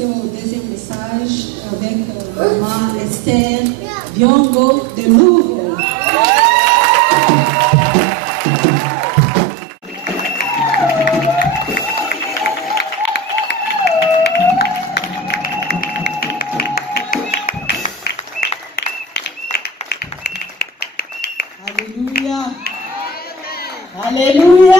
passer au deuxième message avec maman Esther Biongo de Louvre. Alléluia. Alléluia.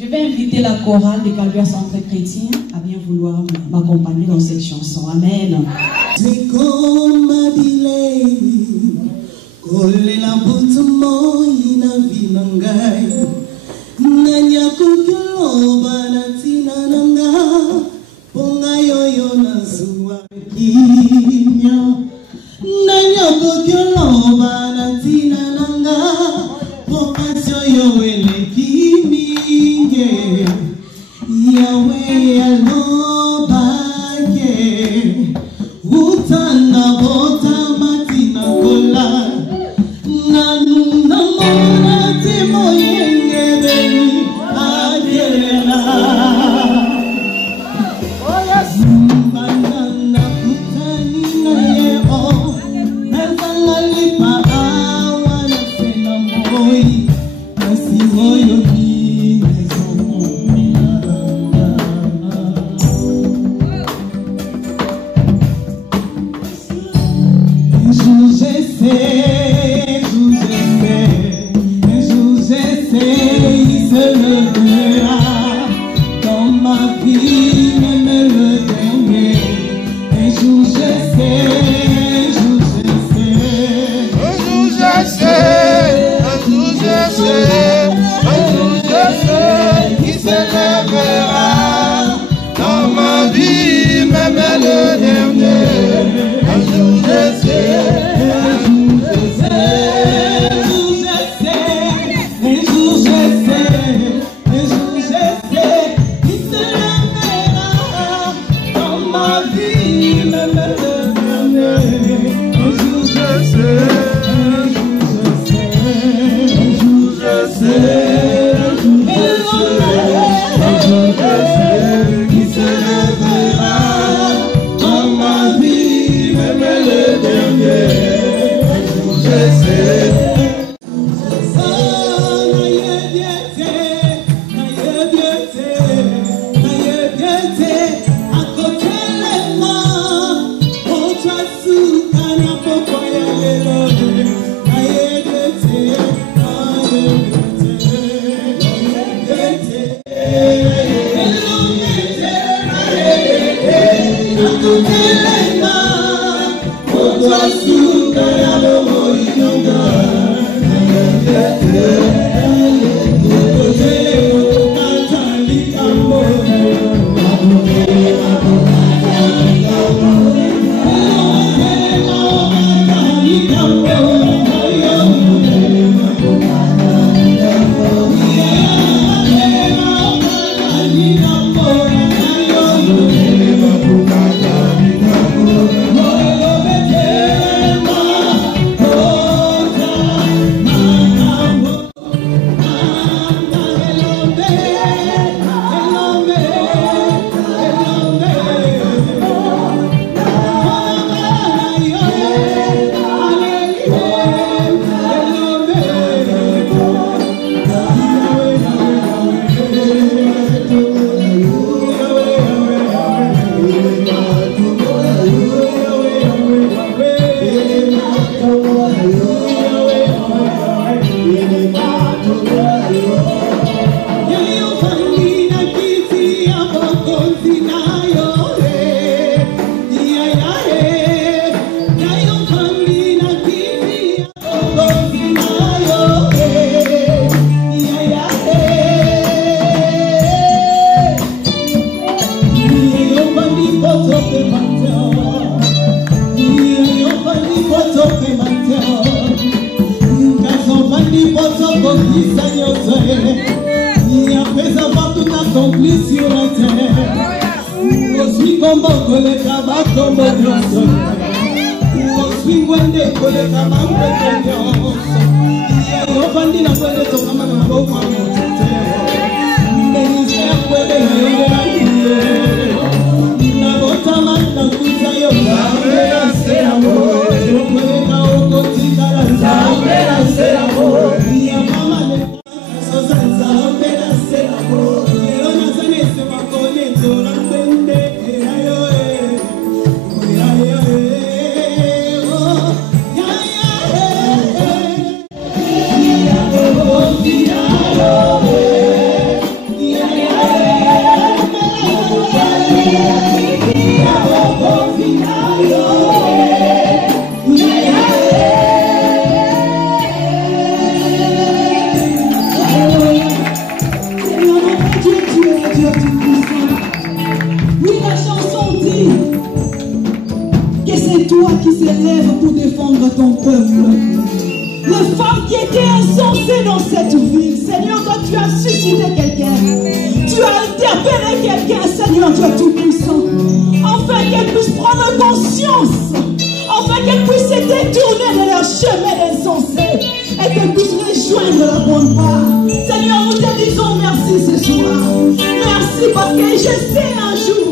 Je vais inviter la chorale des Calvaires Centre Chrétien à bien vouloir m'accompagner dans cette chanson. Amen. C'est comme Adilé, kolela butumo ina vinangai, nanya kukiloba na tina nanga, ponga yoyo na zuwa kinya, nanya kukiloba na tina nanga, ponga yoyo ele kiminge, Yahweh alobake. Utana bota matina kola nanu namona temo yenge beni agerela banana kutani na ye o nazangali pa awana sena moi asi moyo ni il se levera dans ma vie, même le dernier. Un jour je sais, un jour je sais, un jour je sais, un jour je sais, un jour je sais, il se lèvera dans ma vie, même le dernier. Un jour je sais, un jour je sais, un jour je sais, un jour je sais, un jour je sais, il se lèvera dans ma vie, même le dernier. Un jour je sais, un jour je sais, un jour je sais, un jour je sais, il se lèvera dans ma vie, même le dernier. Un jour je sais. Après avoir tout accompli sur la terre, aussi comme le tabac comme le aussi wende le tabac comme le ofandi na kwende toka mana maboko ya mtoto ministère kwende lève pour défendre ton peuple. Les femmes qui étaient insensées dans cette ville, Seigneur, toi tu as suscité quelqu'un. Tu as interpellé quelqu'un, Seigneur, tu es tout puissant. Enfin qu'elles puissent prendre conscience. Enfin qu'elles puissent se détourner de leur chemin insensé. Et qu'elles puissent rejoindre la bonne part. Seigneur, nous te disons merci ce soir. Merci parce que je sais un jour.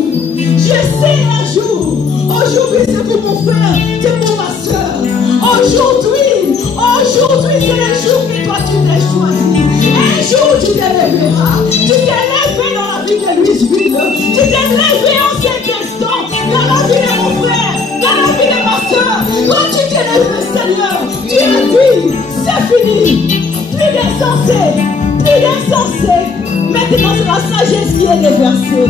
Aujourd'hui c'est pour mon frère, c'est pour ma soeur. Aujourd'hui c'est le jour que toi tu t'es choisi. Un jour tu te lèveras. Tu t'es levé dans la vie de Louisville. Tu t'es levé en cet instant dans la vie de mon frère, dans la vie de ma soeur. Quand tu t'es levé, Seigneur, tu as dit, c'est fini. Plus d'insensés. Maintenant c'est la sagesse qui est déversée.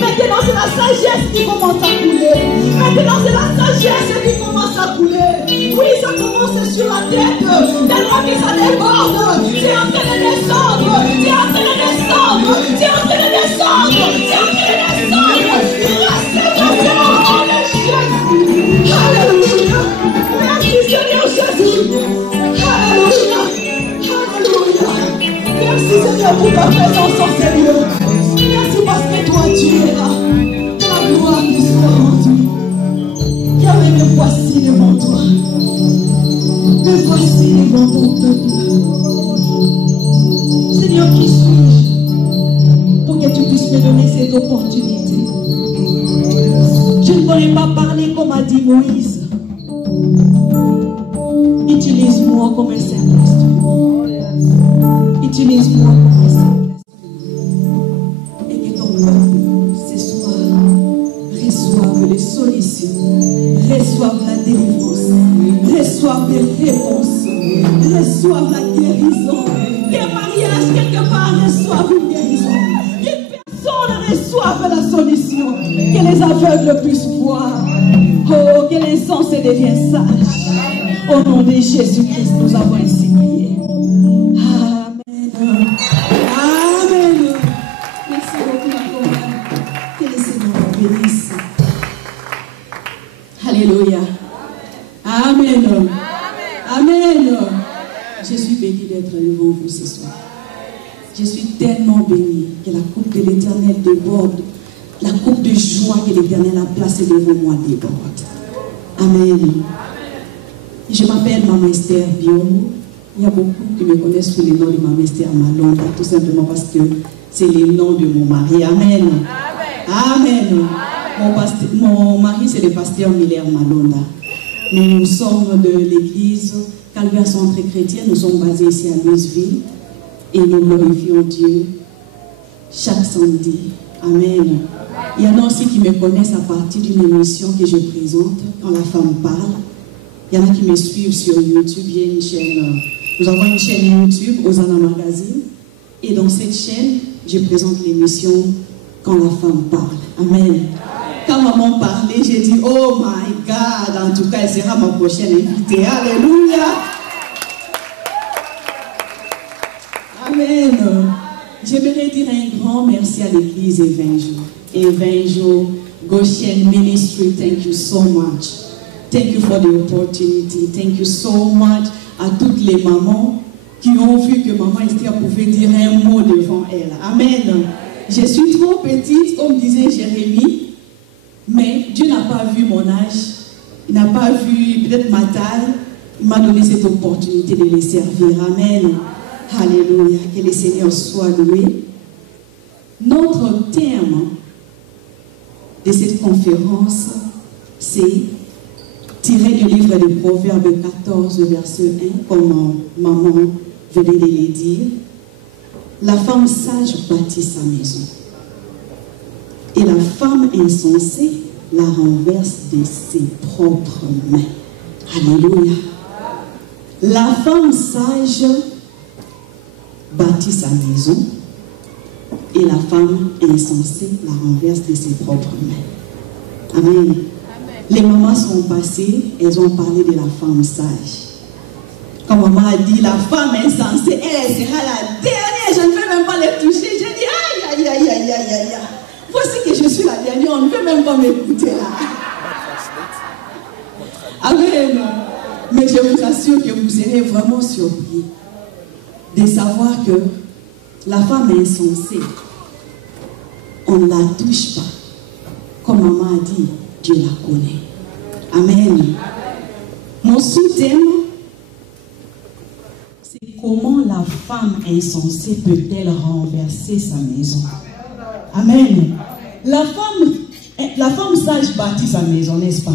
Maintenant c'est la sagesse qui commence à couler. Maintenant c'est la sagesse qui commence à couler. Oui, ça commence sur la tête. Tellement que ça déborde. C'est en train de descendre. C'est en train de descendre. C'est en train de descendre. C'est en train de descendre. Recevez-le au nom de Jésus. Alléluia. Merci Seigneur Jésus. Alléluia. Merci Seigneur pour ta présence en ces lieux. Merci parce que toi tu es là. Que la gloire te soit rendue. Car me voici devant toi. Me voici devant ton peuple. Seigneur, qui suis-je pour que tu puisses me donner cette opportunité? Je ne pourrais pas parler comme a dit Moïse. Utilise-moi comme un simple instrument. Utilise-moi comme un simple instrument. Et que ton peuple, ce soir, reçoive les solutions, reçoive la délivrance, reçoive des réponses, reçoive la guérison. Que mariage, quelque part, reçoive une guérison. Que personne reçoive la solution. Que les aveugles puissent voir. Oh, que l'insensé devienne sage. Au nom de Jésus-Christ, nous avons ainsi prié. Amen. Amen. Merci beaucoup, ma commune. Que le Seigneur vous bénisse. Alléluia. Amen. Amen. Je suis béni d'être devant vous ce soir. Je suis tellement béni que la coupe de l'Éternel déborde. La coupe de joie que l'Éternel a placée devant moi déborde. Amen. Je m'appelle Maman Esther Biongo. Il y a beaucoup qui me connaissent sous le nom de Maman Esther Malonda, tout simplement parce que c'est le nom de mon mari. Amen. Amen. Mon mari, c'est le pasteur Miller Malonda. Nous sommes de l'église Calvaire Centre Chrétien. Nous sommes basés ici à Louisville et nous glorifions Dieu chaque samedi. Amen. Il y en a aussi qui me connaissent à partir d'une émission que je présente quand la femme parle. Il y en a qui me suivent sur YouTube. Il y a une chaîne, nous avons une chaîne YouTube, Osana Magazine. Et dans cette chaîne, je présente l'émission Quand la femme parle. Amen. Quand maman parlait, j'ai dit, oh my God, en tout cas, elle sera ma prochaine invitée. Alléluia. Amen. J'aimerais dire un grand merci à l'église Evangel Goshen Ministry. Thank you so much. Thank you for the opportunity. Thank you so much à toutes les mamans qui ont vu que Maman Esther pouvait dire un mot devant elle. Amen. Je suis trop petite, comme disait Jérémie, mais Dieu n'a pas vu mon âge. Il n'a pas vu peut-être ma taille. Il m'a donné cette opportunité de les servir. Amen. Alléluia. Que le Seigneur soit loué. Notre thème de cette conférence, c'est tiré du livre de Proverbes 14, verset 1, comme maman venait de le dire. La femme sage bâtit sa maison, et la femme insensée la renverse de ses propres mains. Alléluia. La femme sage bâtit sa maison, et la femme insensée la renverse de ses propres mains. Amen. Les mamans sont passées, elles ont parlé de la femme sage. Quand maman a dit la femme insensée, elle sera la dernière, je ne vais même pas les toucher. J'ai dit aïe, aïe, aïe, aïe, aïe, aïe. Voici que je suis la dernière, on ne peut même pas m'écouter là. Amen. Mais je vous assure que vous serez vraiment surpris de savoir que la femme insensée, on ne la touche pas. Comme maman a dit, Dieu la connaît. Amen. Mon sous-thème, c'est comment la femme insensée peut-elle renverser sa maison. Amen. La femme sage bâtit sa maison, n'est-ce pas?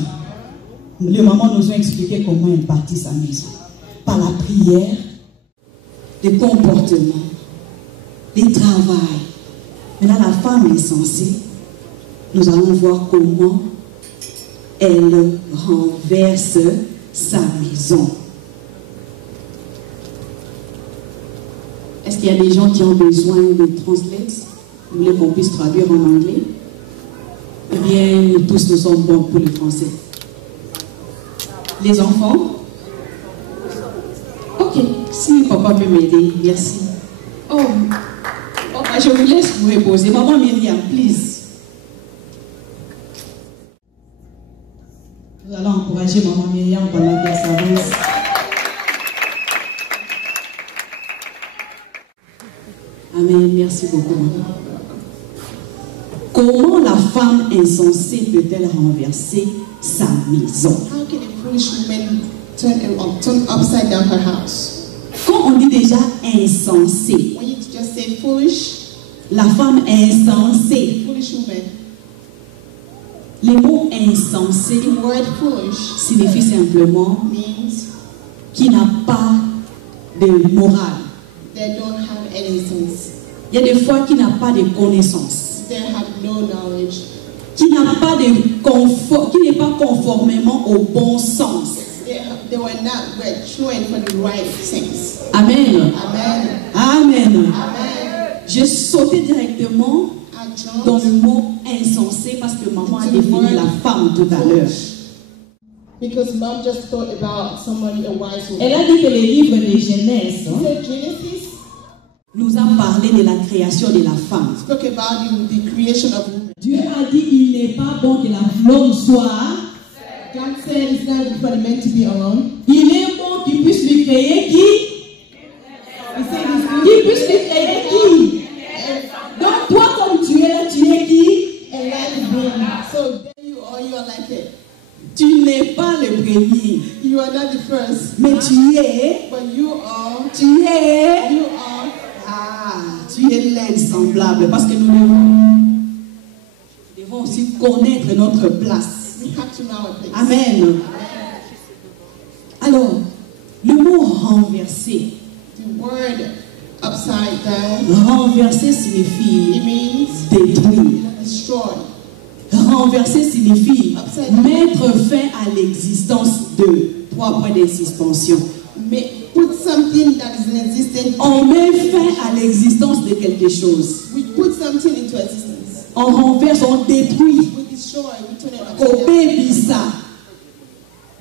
Les mamans nous ont expliqué comment elle bâtit sa maison. Par la prière, le comportement, le travail. Maintenant, la femme insensée, nous allons voir comment elle renverse sa maison. Est-ce qu'il y a des gens qui ont besoin de translate? Vous voulez qu'on puisse traduire en anglais? Eh bien, nous tous nous sommes bons pour le français. Les enfants? Ok, si papa peut m'aider, merci. Oh, je vous laisse vous reposer. Maman Myriam, please. Nous allons encourager Maman Myriam pendant qu'elle s'avance. Amen, merci beaucoup, maman. Comment la femme insensée peut-elle renverser sa maison? How can a foolish woman turn upside down her house? Quand on dit déjà insensé, When you just say foolish, la femme insensée, foolish woman, le mot insensé the word foolish signifie simplement means qui n'a pas de morale. they don't have any sense. Il y a des fois qui n'a pas de connaissance, They have no knowledge. qui n'a pas de confort, qui n'est pas conformément au bon sens. They were not trained for the right sense. Amen. Amen. Amen. Amen. J'ai sauté directement I dans le jumped mot insensé parce que maman a défini la femme tout à l'heure. because mom just thought about somebody, a wise woman. Elle a dit que le livre de Genèse He said Genesis nous a parlé de la création de la femme. spoke about the creation of woman. Dieu a dit il n'est pas bon que l'homme soit. God said it's not good for the man to be alone. Il est bon qu'il puisse lui créer qui? He said it's good Qu'il puisse lui créer qui? Donc toi comme tu es là, tu es qui? and let it be. So there you are like it. Tu n'es pas le premier, You are not the first, mais tu es. but you are. Tu es l'insemblable parce que nous devons aussi connaître notre place. We have to know our place. Amen. Alors, le mot renverser. The word upside down, Renverser signifie it means détruire. destroy. Renverser signifie Upside down. mettre fin à l'existence de. 3 points de suspension. Put something that is in existence. On met fin à l'existence de quelque chose. We put something into existence. On renverse, on détruit. We destroy. We turn it upside down. Kopebisa.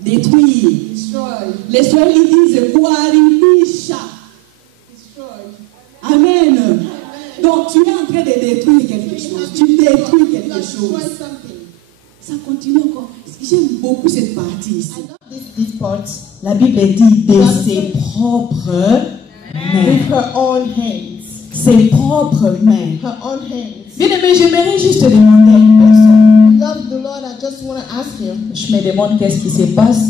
Détruire. Destroy. Les Swahili disent kuharibisha. Destroy. Amen. Donc tu es en train de détruire quelque chose. Tu détruis You quelque destroy chose. something. Ça continue encore. J'aime beaucoup cette partie ici. I love this part. La Bible dit de ses propres mains. With her own hands. Ses propres mains. Her own hands. Bien aimé, j'aimerais juste demander à une personne. Love the Lord. I just want to ask you. Je me demande qu'est-ce qui se passe.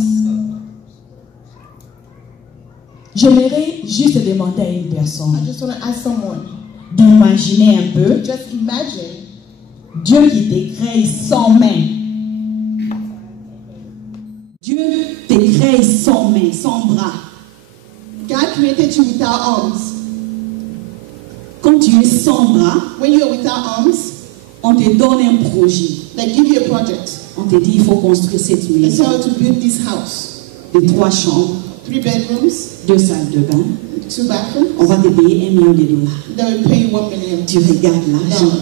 J'aimerais juste demander à une personne I just want to ask someone. d'imaginer un peu Just imagine Dieu qui te crée sans main. Dieu te crée sans main, sans bras. God created you without arms. Quand tu es sans bras, When you are without arms, on te donne un projet. they give you a project. On te dit il faut construire cette They maison tell you to build this house. de 3 chambres, 3 bedrooms, 2 salles de bain. 2 bathrooms. On va te payer $1 million. They will pay you $1 million. Tu regardes l'argent.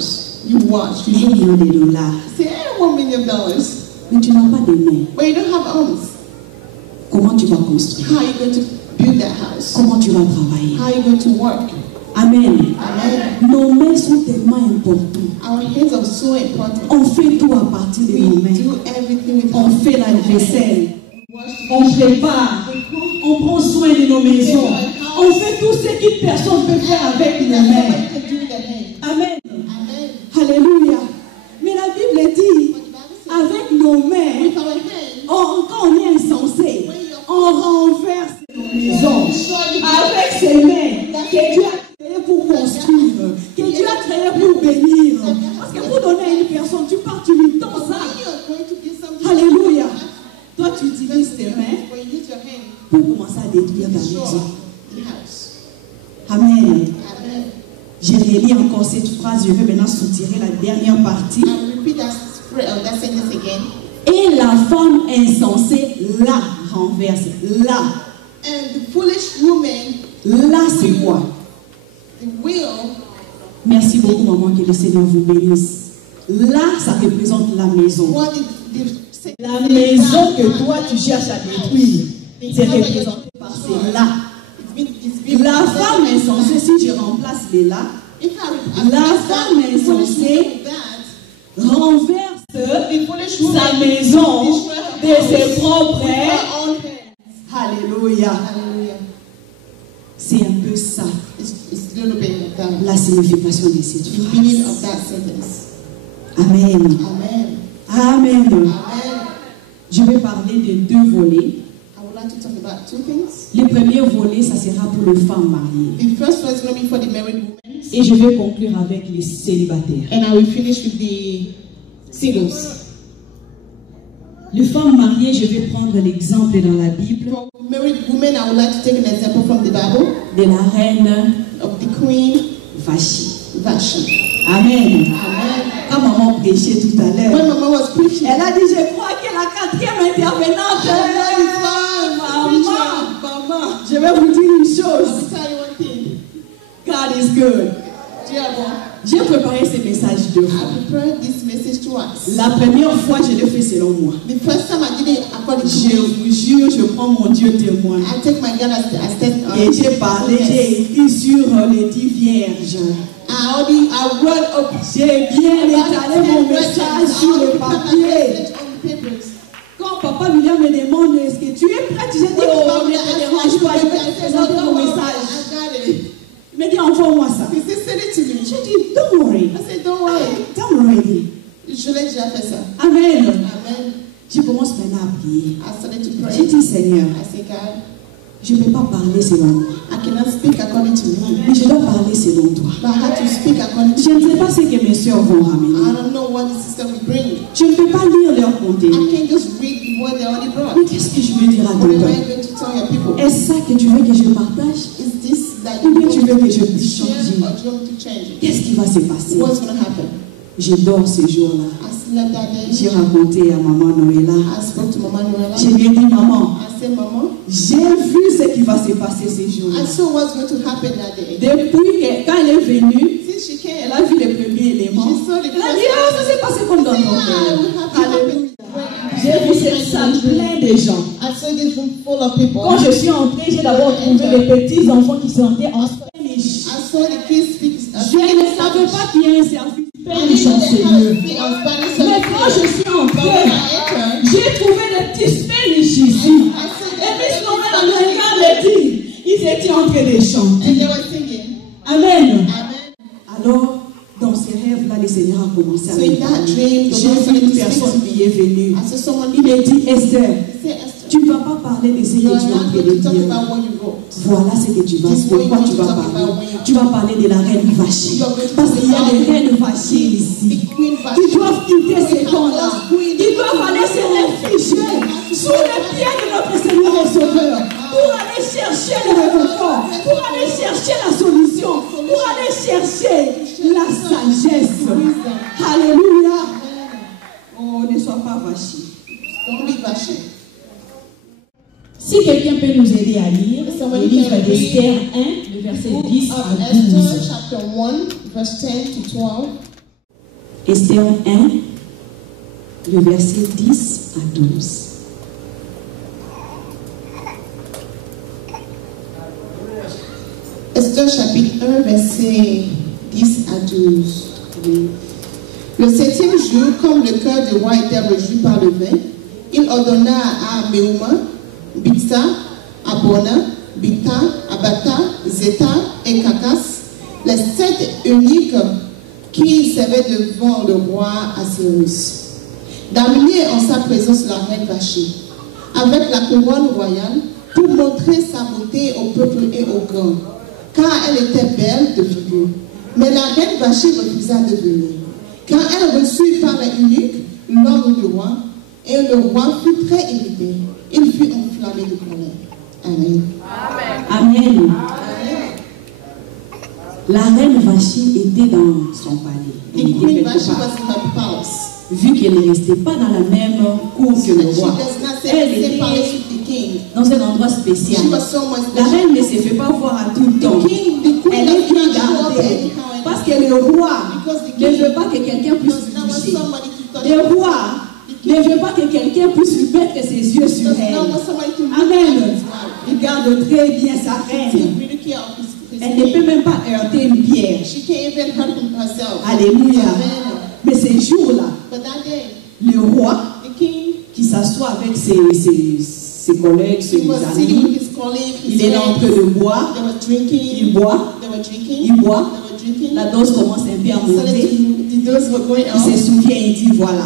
You watch. $1 million. Say, $1 million. Mais tu n'as pas de main. But you don't have arms. Comment tu vas construire? How are you going to build that house? Comment tu vas travailler? How are you going to work? Amen. Amen. Nos mains sont tellement importantes. Our hands are so important. On fait tout à partir de nos We mains. do everything with On our fait la vaisselle. On prépare, on prend soin de nos maisons. On fait tout ce qu'une personne peut faire avec les mains. Amen. Alléluia. Mais la Bible dit, avec nos mains, quand on est insensé, on renverse nos maisons. Avec ses mains, que Dieu a créé pour construire, que Dieu a créé pour bénir. Parce que pour donner à une personne, tu pars, tu lui tends ça. Alléluia. Toi, tu utilises tes mains pour commencer à détruire ta maison. Amen. Je relis encore cette phrase. Je vais maintenant soutirer la dernière partie. Et la femme insensée la renverse. Là. And the foolish woman, là c'est quoi? Merci beaucoup, maman, que le Seigneur vous bénisse. Là, ça représente la maison. La maison que toi tu cherches à détruire, c'est représenté par ces là. La femme insensée, si je remplace les là, la femme insensée renverse sa maison de ses propres. Alléluia. C'est un peu ça. La signification de cette phrase. Amen. Amen. Je vais parler de deux volets. Le premier volet, ça sera pour les femmes mariées. Et je vais conclure avec les célibataires. And I will finish with the singles. Les femmes mariées, je vais prendre l'exemple dans la Bible. For married women, I would like to take an example from the Bible. De la reine of the Queen Vashti. Amen. Amen. Quand maman prêchait tout à l'heure, When Mama was preaching, elle a dit, je crois que la quatrième intervenante, maman, je vais vous dire une chose. I will tell you one thing. God is good. J'ai préparé ce message deux fois. I prepared this message twice. La première fois, je l'ai fait selon moi. The first time I did it according to Je me. vous jure, je prends mon Dieu témoin. I take my God as Et j'ai parlé, j'ai écrit sur les 10 vierges. I wrote up. J'ai bien étalé mon message sur le papier. Quand papa William me demande est-ce que tu es prête, j'ai dit oh, ne te dérange pas, je vais te présenter mon message. Il me dit envoie-moi ça. He said, send it to me. J'ai dit don't worry. I said, don't worry. I'm ready. Je l'ai déjà fait ça. Amen. Amen. Je commence maintenant à prier. I started to pray. J'ai dit Seigneur, I said, God, je ne peux pas parler selon moi, I cannot speak according to me. mais je dois parler selon toi. But I had to speak according Je to ne you. sais pas ce que mes soeurs vont I ramener. don't know what the system will bring. Je ne peux pas lire leur I contenu. can't just read what they already brought. Mais qu'est-ce que je veux dire à What ton am I peuple? going to tell your people? Est-ce ça que tu veux que je partage? Is this that Ou you bien tu veux que je want to puisse share changer? or do you want me to change it? Qu'est-ce qui va se passer? What's going to happen? Je dors ce jour-là. I slept that day. J'ai raconté à maman Noëlla. I spoke to Mama Noella. Je lui ai dit, maman, I said, Mama, j'ai vu ce qui va se passer ce jour-là. I saw what's going to happen that day. Depuis que, quand elle est venue, Since she came, elle a vu les premiers éléments. Elle a dit, ah, ça s'est passé comme dans ton cœur. Alléluia. J'ai vu cette salle pleine de gens. I saw this room full of people. Quand je suis entrée, j'ai d'abord trouvé les petits enfants qui sentaient en Spanish. I saw the kids speak. Je ne savais pas qu'il y a un service I Spanish en Seigneur. Spanish. Mais quand je suis entrée, j'ai trouvé des petits Spanish ici. Et puis Noël a regardé, ils étaient en train de chanter. And they were singing. Amen. Amen. Alors, dans ces rêves-là, le Seigneur a commencé à So me in that parler. dream, the J'ai Lord vu started une to speak personne to qui est venue. I saw someone. Il me dit, Esther, He said, Esther, tu ne vas pas parler de ce que you are tu es en not train de going to talk dire. about what you wrote. Voilà ce que tu vas, de quoi tu vas parler. Tu vas parler de la reine Vashti. Parce qu'il y a des reines Vashti ici. The Queen Ils Vashti. doivent quitter ces camps-là. Ils doivent aller se réfugier sous les pieds de notre Seigneur et Sauveur pour aller chercher le réconfort, pour aller chercher la solution, pour aller chercher la sagesse. Alléluia. Oh, ne sois pas Vashti. Don't be Vashti. Si quelqu'un peut nous aider à lire le livre d'Esther 1, le verset 10 Of à Esther, 12. chapter 1, verse 10 to 12. Esther 1, le verset 10 à 12. Esther chapitre 1, verset 10 à 12. Le septième jour, comme le cœur du roi était réjoui par le vin, il il ordonna à Meuma, Bitsa, Abona, Bita, Abata, Zeta et Kakas, les 7 eunuques qui servaient devant le roi Assyrus, d'amener en sa présence la reine Vachi, avec la couronne royale, pour montrer sa beauté au peuple et aux grands, car elle était belle de figure. Mais la reine Vachi refusa de venir. Quand elle reçut par les eunuques l'ordre du roi, et le roi fut très irrité, il fut enflammé de colère. Amen. Amen. Amen. La reine Vachi était dans son palais. Elle était quelque part. Vu qu'elle ne restait pas dans la même cour que le roi, elle était dans un endroit spécial. La reine ne se fait pas voir à tout le temps. Elle est bien gardée parce que le roi ne veut pas que quelqu'un puisse lui toucher. Le roi ne veut pas que quelqu'un puisse lui mettre ses yeux sur elle. Amen. Il garde très bien sa reine. Elle ne peut même pas heurter une pierre. Alléluia. Mais ces jours-là, le roi qui s'assoit avec ses collègues, ses amis, il est là en train de boire, il boit, la dose commence un peu à monter, il se souvient et dit voilà,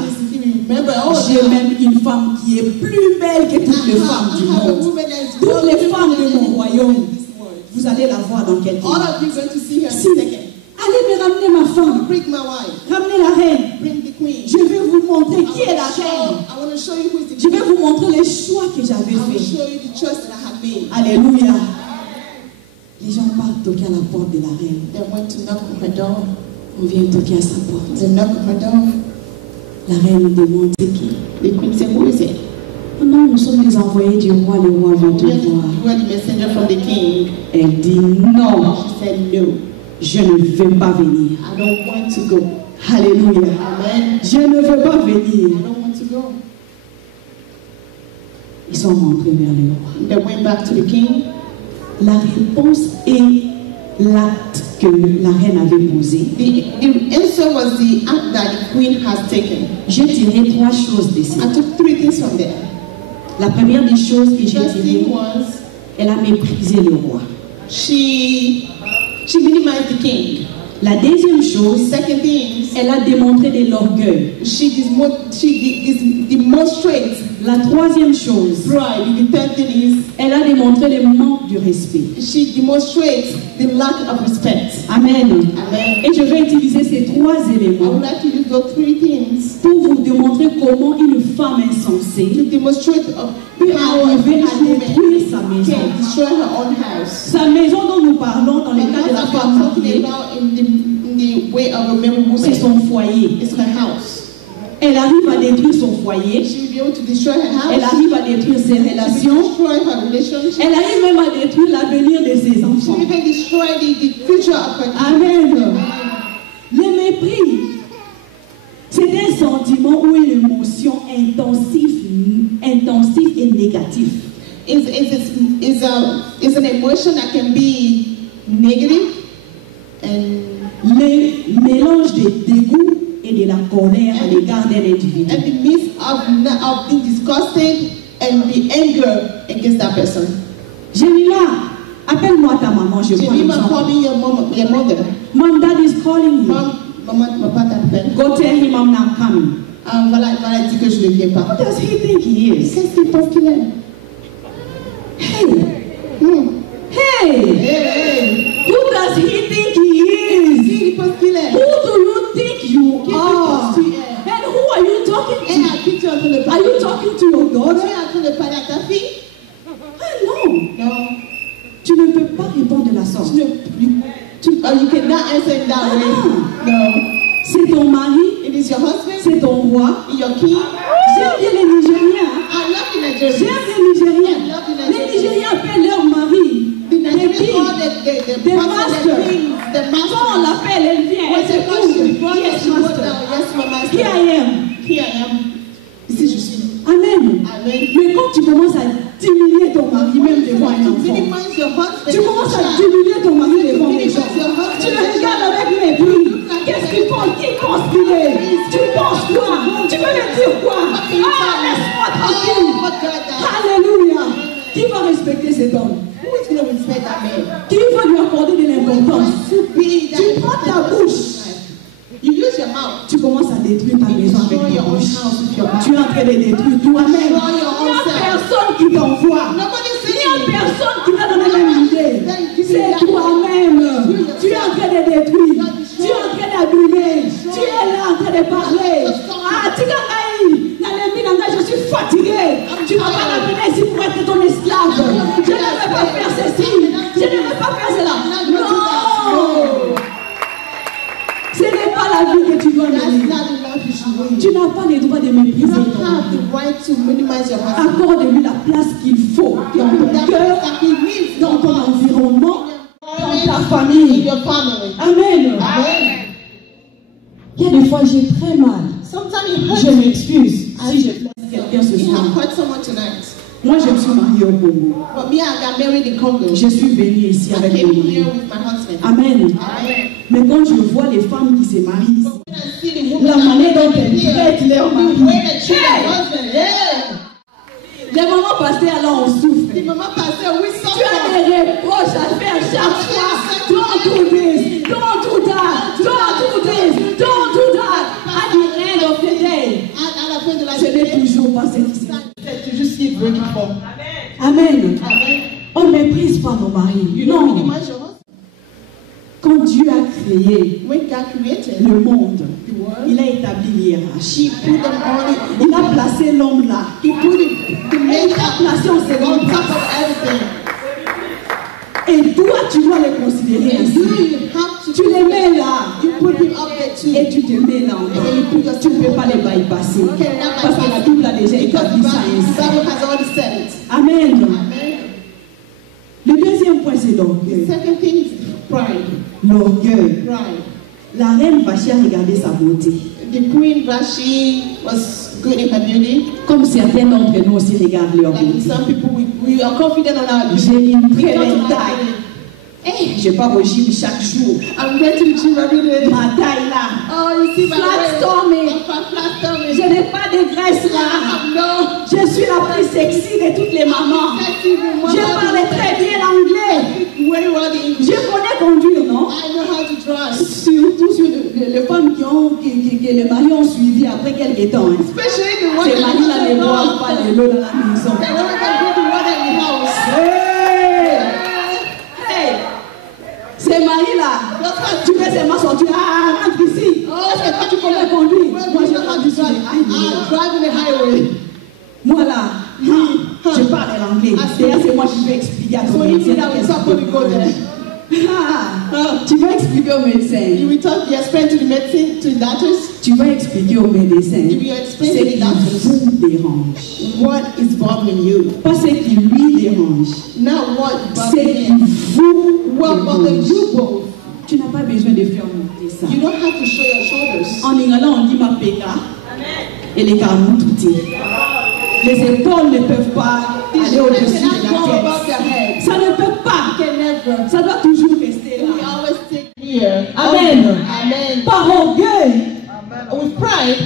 j'ai même une femme qui est plus belle que toutes les femmes du monde. Toutes les femmes de mon royaume, vous allez la voir dans quelques temps. Allez me ramener ma femme. Ramenez la reine. Je vais vous montrer qui est la reine. Je vais vous montrer les choix que j'avais faits. Alléluia. Les gens partent toquer à la porte de la reine. On vient toquer à sa porte. La reine demande c'est qui? Non, nous sommes les envoyés du roi. Le roi veut te voir. Elle dit non. Je ne veux pas venir. Alléluia. Je ne veux pas venir. Ils sont rentrés vers le roi. La réponse est l'acte que la reine avait posé. The answer was the act that the queen has taken. J'ai tiré 3 choses de ça. I took 3 things from there. La première des choses que j'ai First tirées, thing was elle a méprisé le roi. she minimized the king. La deuxième chose, Second thing, elle a démontré de l'orgueil. she demonstrates La troisième chose, pride. The third thing is elle a démontré le manque de respect. she demonstrates the lack of respect. Amen. Amen. Et je vais utiliser ces 3 I would éléments like to use those 3 things pour vous démontrer comment une femme to insensée demonstrate peut how a arriver foolish à woman détruire sa maison. can destroy her own house. Sa maison dont nous parlons dans le The cas de la house femme I'm talking mariée, about in the way of a married c'est woman son foyer. is her house. Elle arrive à détruire son foyer, She will be able to destroy her house. elle arrive à détruire ses She will relations, destroy her relationship. elle arrive même à détruire l'avenir de ses She enfants. will even destroy the future of her Amen. Le mépris, c'est un sentiment ou une émotion intensif et négatif. Is an emotion that can be negative and Le mélange de dégoût et de la colère à l'égard d'un individu. and the midst of being disgusted and the anger against that person. Jemima, appelle-moi ta maman, je prends Jemima, l'exemple. call me your mother. Mom, dad is calling you. Maman t'appelle. Go tell him I'm not coming. Voilà, dit que je ne viens pas. What does he think he is? Qu'est-ce qu'il pense qu'il est? Hey, Hey, hey, hey. who does he think he is? Qui il pense qu'il est? Who do you think you Qui tu are? penses que tu es? And who are you talking Et to? à qui tu es en train de Are parler? you talking to your Tu daughter? es en train de parler à ta fille? Ah non, Non. tu ne peux pas répondre de la sorte. You cannot answer in that way. No. C'est ton mari, It is your husband, c'est ton roi. your king. J'aime bien les Nigériens. I love the Nigerians. J'aime les Nigériens. Les Nigériens appellent leur mari The des Nigerians kings. call the master. kings, the Quand on master. l'appelle, elle vient. When Elle they se call you, trouve. you go Yes, down, master. yes, my master. Qui I am. Here I am. Ici je suis. Amen. Amen. Mais quand tu commences à diminuer ton mari, même devant un To enfant, minimize your husband. tu commences à diminuer ton mari devant les gens. Minimize your husband. Tu le regardes avec mépris. Qu'est-ce qu'il pense? Qui pense qu'il est? Tu penses quoi? Tu veux me dire quoi? Ah, laisse-moi tranquille. cet homme? Who is going to respect that man? Qui va lui accorder de l'importance? To be that Tu prends ta bouche. You use your mouth. Tu commences à détruire ta maison avec Destroy ta your own bouche. house with your mouth. Tu es en train de détruire toi-même. Destroy your Il n'y own a self. personne qui t'envoie. Nobody's Il n'y a saying it. personne qui t'a donné même idée. C'est toi-même. Tu es en train de détruire. Tu es en train d'abîmer. Tu es là en train de parler. Ah, Tigangaï, je suis fatigué. Tu ne vas pas m'amener ici pour être ton esclave. Je ne veux pas faire ceci. Je ne veux pas faire cela. Non. Ce n'est pas la vie que tu dois That's donner. not the life you should live. Tu n'as pas le droit de You mépriser don't ton have mari. the right to minimize your husband. Accorde-lui la place qu'il faut dans ton That cœur, that he needs dans ton environnement, dans ta in famille. your family. Amen. Amen. Il y a des fois, j'ai très mal. Sometimes it hurts Je you. m'excuse si je blesse quelqu'un ce You soir. have hurt someone tonight. Moi, je me suis mariée au Congo. But me, I got married in Congo. Je suis venue ici I avec came mon here mari. with my husband. Amen. Amen. Mais quand je vois les femmes qui se marient, But when I see the woman la that manière dont married elles here, traitent leur the mari, way they treat Hey! their husband, yeah. les moments passés alors on souffre. The mama pastor, we Tu as suffer. des reproches à faire chaque fois. Don't do this. Don't do that. Don't do this. Don't do that. At the end of the day, And I feel like ce n'est toujours pas ce qui se passe. to just keep breaking forth. Amen. Amen. On ne méprise pas nos maris. You don't Non. minimize your husband. Quand Dieu a créé When God created le monde, the world, il a établi l'hiérarchie. He put them on it. Il a placé l'homme là. He put it, the Il man a placé en on seconde top place. of everything. Et toi, tu dois le considérer And ainsi. you have to Tu les mets là. You put him up there too. Et tu te mets là encore. Tu ne peux pas les bypasser. Parce que la Bible a déjà Because établi ça the ainsi. Bible has already said it. Amen. Amen. Le deuxième point, c'est The l'orgueil. second thing is pride. L'orgueil. Pride. La reine Vashti a regardé sa beauté. The Queen Vashti was good in her beauty. Comme certains d'entre nous aussi regardent leur Like beauté. some people, we are confident on our beauty. J'ai une We très talk belle about taille. it. Je pars au gym chaque jour. I'm going to the gym every day. Ma taille là. Oh, you see my Flat waist. stomach. I'm flat stomach. Je n'ai pas de graisse là. No. Je suis la plus sexy de toutes les mamans. Je parle très bien l'anglais. Very well the English. Je connais conduire, non? I know how to drive. Surtout sur les femmes que les maris ont suivi après quelques temps. Hein. Especially the ones Ces maris-là ne boivent pas de l'eau dans la maison. They never can go to water in the house. Hey! Hey! Ces maris-là, tu peux seulement sortir. Ah, rentre ici. Est-ce que toi tu connais conduire? Moi je conduis sur les highways. I drive in the highway. Moi là, je parle l'anglais. D'ailleurs, c'est moi qui vais expliquer à ton So you médecin. mean that we stop when we go there? Tu vas expliquer au médecin. You will talk, you explain to the medicine, to the doctors, Tu vas expliquer au médecin you will explain ce to qui the doctors vous dérange. what is bothering you. Pas ce qui lui dérange. Not what Ce bothers qui him. vous What bothers dérange. you both. Tu n'as pas besoin de faire monter ça. You don't have to show your shoulders. En Irlandais, on dit ma péka et les camoutoutis. Les épaules ne peuvent pas aller au-dessus de Cannot go la above tête. their head. Ça ne peut pas. Can never. Ça doit toujours rester We là. always take here. Amen. Amen. Par orgueil, With pride,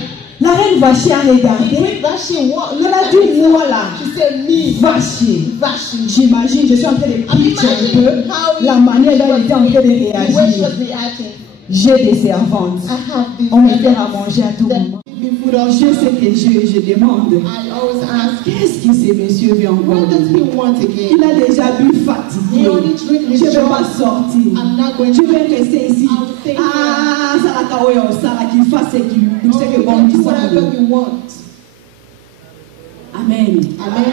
la reine Vashti a regardé. with Vashti, Elle a dit moi là. she said, me, Vashti. Vashti. J'imagine, je suis en train de pitcher un peu la manière dont elle était en train de The way she réagir. was reacting. J'ai des servantes. I have this. On me fait à manger à tout moment. Give me food all Je sais que je demande. I always ask, Qu'est-ce que ce monsieur veut encore what does de he moi? want again? Il a déjà bu fatigué. He only drink Je his ne vais joy. pas sortir. I'm not going Je to. vais rester ici. I will stay here. Ah, ça la kaoya au sala qu'il fasse ce qu'il Oh, ce que we bon can lui do whatever semble. we want. Amen. Amen.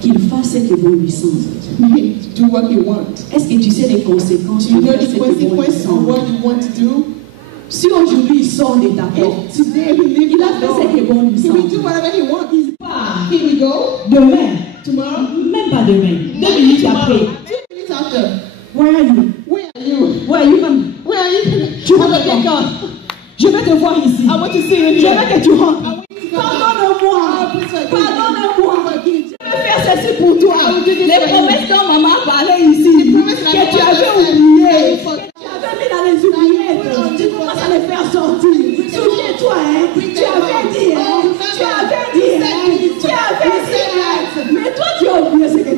Qu'il fasse ce que bon lui semble. Do what you want. Est-ce que tu sais les conséquences You de know faire the ce que bon lui consequences of semble? what you want to do. Si aujourd'hui il sort de ta porte, Today we leave il a the fait door. ce que bon lui He will do semble. whatever he wants. Pas Here we go. demain, Tomorrow. même pas demain, 2 minutes après. 2 minutes after. Where are you? Where are you? Where are you coming? Where are you? Tu rentres quelqu'un. Je vais te voir ici. I want to see you Je here. veux que tu rentres. I want you to come. Pardonne-moi. Oh, please forgive me. Pardonne-moi. Forgive. Je vais faire ceci pour toi. I will do this Les for you. promesses dont maman a parlé ici, promises that que tu maman avais a fait. oubliées, I forgot. que tu avais mis dans les oubliettes, tu commences à les faire sortir. Souviens-toi, hein, tu avais dit, hein, tu avais dit, hein, tu avais dit, hein. Mais toi, tu as oublié ce que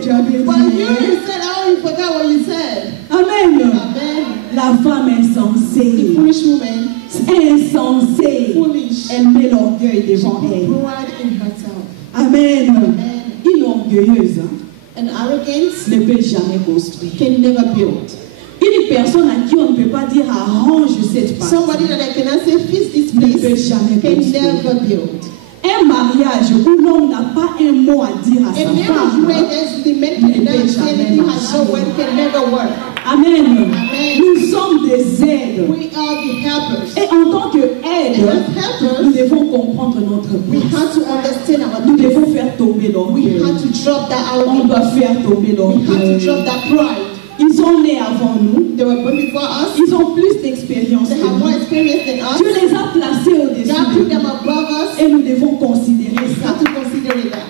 insensée. foolish woman, Insensée. foolish, Elle met l'orgueil devant elle. pride in herself. Amen. Amen. Une orgueilleuse And arrogance ne peut jamais construire. can never build. Une personne à qui on ne peut pas dire arrange cette partie Somebody that I cannot say fix this ne peut place jamais can construire. never build. Un mariage où l'homme n'a pas un mot à dire à A sa marriage femme. where there's the man cannot say anything, has no word, can never work. Amen. Amen. Nous sommes des aides. We are the helpers. Et en tant And qu'aides, as nous helpers, devons comprendre notre we place. have to understand our Nous place. devons faire tomber We l'orgueil. have to drop that On arrogance. doit faire tomber We have to l'orgueil. drop that pride. Ils sont nés avant nous. They were born before us. Ils ont plus d'expérience They que have more nous. experience than us. Dieu les a placés au-dessus God de put nous. them above us. Et nous devons considérer We ça. have to consider that.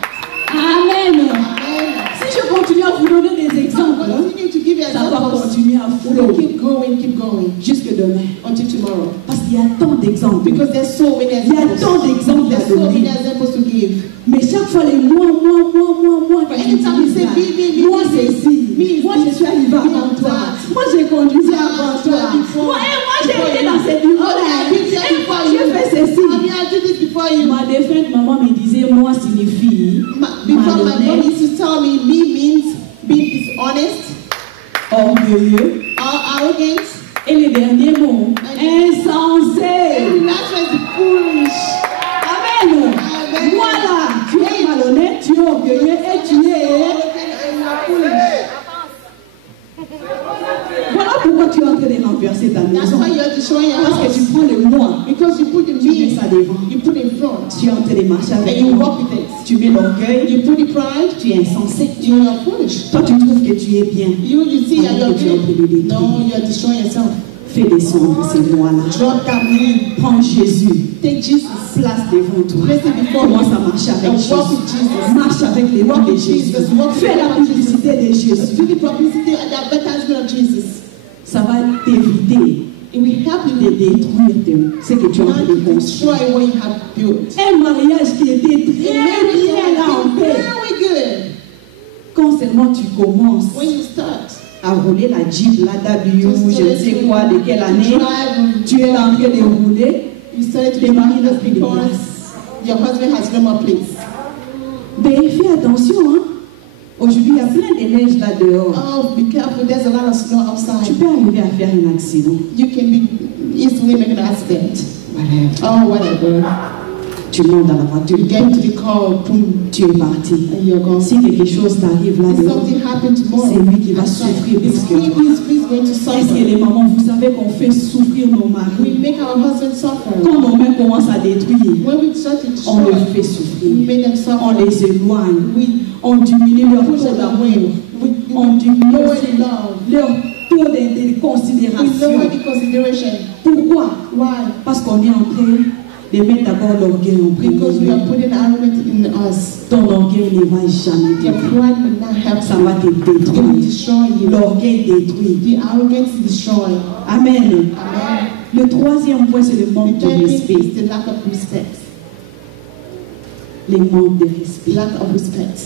Amen. Amen. Si je continue à vous donner des exemples, Continue to give ça va examples. continuer à flow Keep going jusque demain. until tomorrow. Parce qu'il y a tant d'exemples. Because there's so many Il y a examples. tant d'exemples à There's so many donner. examples to give. Mais chaque fois les moi, But anytime you say me, moi ceci, me, moi je suis arrivé avant toi, moi j'ai conduit avant toi, moi j'ai été dans cette vie-là, j'ai fait ceci. I did this before you. Ma défunte maman me disait, moi signifie Before my mom malhonnête, used to tell me means being dishonest, orgueilleux, arrogant, et le dernier mot, and insensé. the last one is foolish. Amen. Amen. Voilà, tu es malhonnête, tu es orgueilleux et tu es... And you're foolish. Voilà pourquoi tu es en train de renverser ta That's maison. why you're destroying your Parce que house. tu prends le moi, Because you put the tu mets me, ça devant. you put in front, Tu es en train de marcher and avec you moi. walk with it. Tu mets l'orgueil, You put the pride, tu es insensé. you're foolish. Toi, tu trouves que tu es bien. You see that you're good. No, No, you're destroying yourself. Fais descendre ces moi-là. Drop that me. Prends Jésus. Take Jesus. Place devant toi. Place it before you. Commence à marcher avec And walk with Jésus. Jesus. Marche avec les noms Walk de with Jésus. Jesus. Walk with Fais la Jesus. publicité de Jésus. Do the publicity and the advertisement of Jesus. Ça va t'éviter It will help de you détruire ce que tu es en train de not construire. destroy what you have built. Un mariage qui était très bien là en paix. Very good. Quand seulement tu commences When you start à rouler la Jeep, la W, je ne sais quoi, de quelle année, drive, tu es là en train de rouler, you started to les maris drive n'ont plus de because place. your husband has no more place. Mais fais attention, hein. Aujourd'hui, il y a plein de neige là dehors. Oh, be careful. There's a lot of snow Tu outside. peux arriver à faire un accident. You can be easily make an accident. Whatever. Oh, whatever. Tu montes dans la voiture, You get into the car, boom, tu es parti. and you're gone. Si quelque chose t'arrive là If dehors, something happened tomorrow, c'est lui qui va outside, souffrir it's plus que toi. he's going to Est-ce que suffer. les mamans, vous savez qu'on fait souffrir nos We maris? make our husbands suffer. Quand nos mains commencent à détruire, When we start to on destroy, les fait we souffrir. make them On suffer. les éloigne. We On diminue leur push taux them d'amour. away. On diminue lower aussi the love. leur taux de We lower considération. the consideration. Pourquoi? Why? Parce qu'on est en train de mettre d'abord l'orgueil en Because we premier. are putting arrogance in us. Ton orgueil ne va jamais Your t'aider. pride will not help Ça you. va te It will détruire. destroy you. L'orgueil détruit. The arrogance destroy. Amen. Amen. Le troisième point, c'est le manque The de third thing respect. is the lack of respect. Le manque de respect. Lack of respect.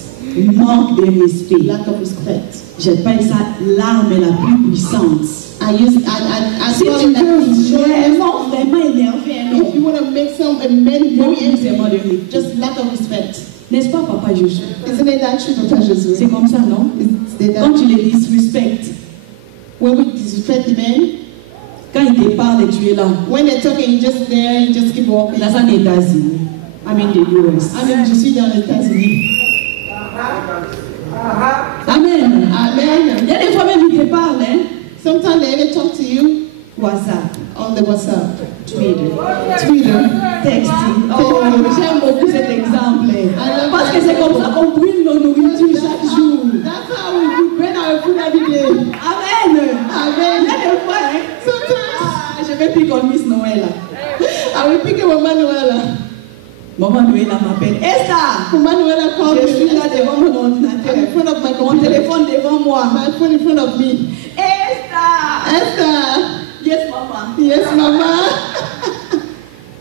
Manque de respect. Lack of respect. J'appelle ça l'arme la plus puissante. I Si call tu it that veux destroy. vraiment énerver un If homme, you want to make some a man very c'est angry, moi de respect. just lack of respect. N'est-ce pas, Papa Joshua? Isn't it that true, Papa Joshua? C'est comme ça, non? Is it Quand that tu les disrespectes, when we disrespect the man, quand ils te parlent et tu es là, when they're talking, you just there, you just keep walking. dans un États-Unis, Amen de l'US. Amen. Je suis dans les États-Unis. Amen. Amen. Il y a des fois même ils te parlent, hein? Sometimes they even talk to you WhatsApp, on the WhatsApp, Twitter, Twitter. texting. Oh, j'aime beaucoup cet exemple. love Parce que that. c'est comme ça qu'on brûle nos nourritures chaque jour. That's how we burn our food every day. Amen. Il y Amen. a des fois, hein? Sometimes Je vais piquer comme Miss Noël. I will pick up Manuela. Maman Noël m'appelle. Esther! Manuela called Je suis me. là devant mon I'm in ordinateur. front of my Mon computer. téléphone devant moi. My phone in front of me. Esther! Esther. Yes, maman. Yes, Mama.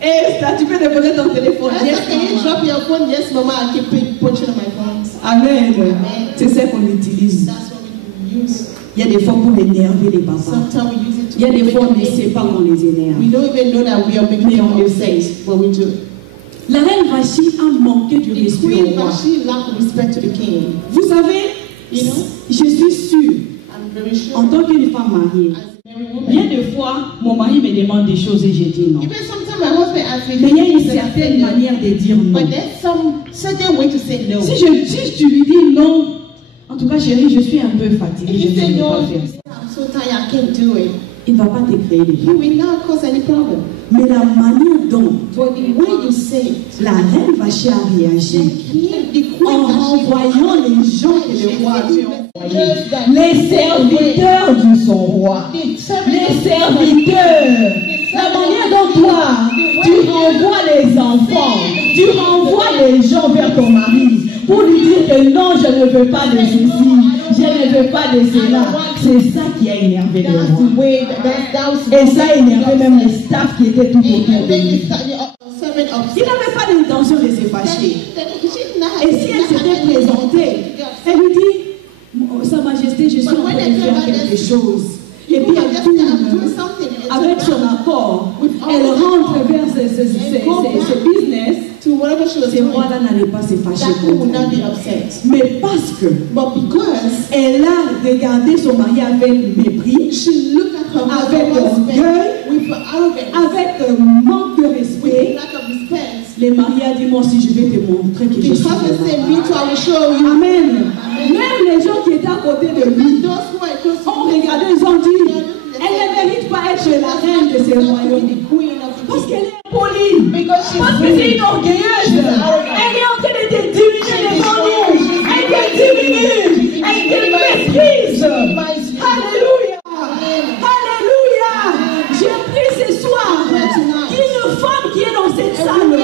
Esther, tu peux déposer ton téléphone. Yes, Esther, can you maman. drop your phone? Yes, Mama. I keep punching on my phone. Amen. Amen. C'est ça qu'on utilise. That's what we use. Il y a des fois pour énerver les papas. Sometimes we use it to Il y a des fois on ne make sait pas qu'on les énerve. We don't even know that we are making Mais on them le upset, fait. but we do. La reine Vashti a manqué du The respect au queen roi. Vashti lacked respect to the king. Vous savez, You know? je suis sûre, I'm very sure. en tant qu'une femme mariée, As a married woman. bien des fois, mon mari me demande des choses et je dis non. Even sometimes my husband asks me, Mais il y a une certaine manière de dire non. but there's some certain way to say no. Si tu lui dis non, en tout cas chérie, je suis un peu fatiguée, If je you ne say peux no, pas you faire say, ça. I'm so tired, I can't do it. Il ne va pas te créer des He problèmes. will not cause any problem. Mais la manière dont But the way you say it, la reine Vashti a the réagi, king, the queen en Vashti, renvoyant les gens que le roi avait envoyés, Les serviteurs du son roi. Les serviteurs. La manière dont toi, tu renvoies les enfants, tu renvoies les gens vers ton mari pour lui dire que non, je ne veux pas de ceci, je ne veux pas de cela. C'est ça qui a énervé le that's roi. the way, Et ça a énervé même les staffs qui étaient tout autour de lui. il n'avait pas l'intention de se fâcher. Et si elle s'était présentée, elle lui dit, Sa Majesté, je suis en train de faire quelque chose. Et puis elle tourne avec son accord. Elle rentre vers ses business. Ces rois-là n'allaient pas se fâcher contre elle. Mais parce que elle a regardé son mari avec mépris, avec orgueil, avec manque de respect, les maris a dit, moi aussi je vais te montrer que je suis là. Amen. Même les gens qui étaient à côté de lui ont regardé, ils ont dit, elle ne mérite pas être la reine de ces royaumes. Parce qu'elle est polie, parce que c'est une orgueilleuse. Elle est en train de te diminuer devant nous. Elle te diminue, elle te méprise. Alléluia. Alléluia. J'ai pris ce soir qu'une femme qui est dans cette salle ne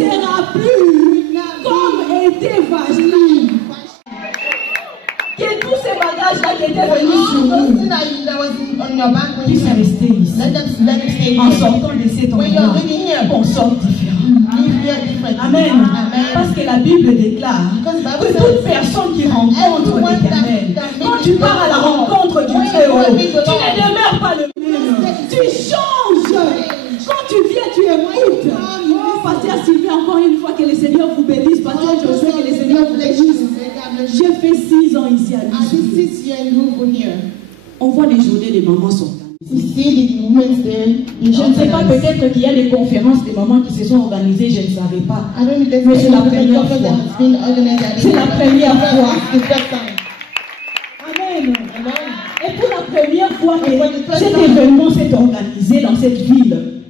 sera plus comme était Vashti. Que tous ces bagages-là qui étaient venus sur nous puissent rester ici. En sortant de cet endroit, on sort différent. Amen. Parce que la Bible déclare que toute personne qui rencontre l'Éternel, quand tu pars à la rencontre du Très-Haut, tu ne demeures pas le même. Tu changes. Quand tu viens, tu écoutes. Oh, Pasteur Sylvain, encore une fois, que le Seigneur vous bénisse. Pasteur Josué, que le Seigneur vous bénisse. J'ai fait 6 ans ici à Louisville. On voit les journées des mamans s'organiser. Je ne sais pas, peut-être qu'il y a des conférences des mamans qui se sont organisées, je ne savais pas. Mais c'est la première fois. C'est la première fois. Amen. Et pour la première fois que cet événement s'est organisé dans cette ville,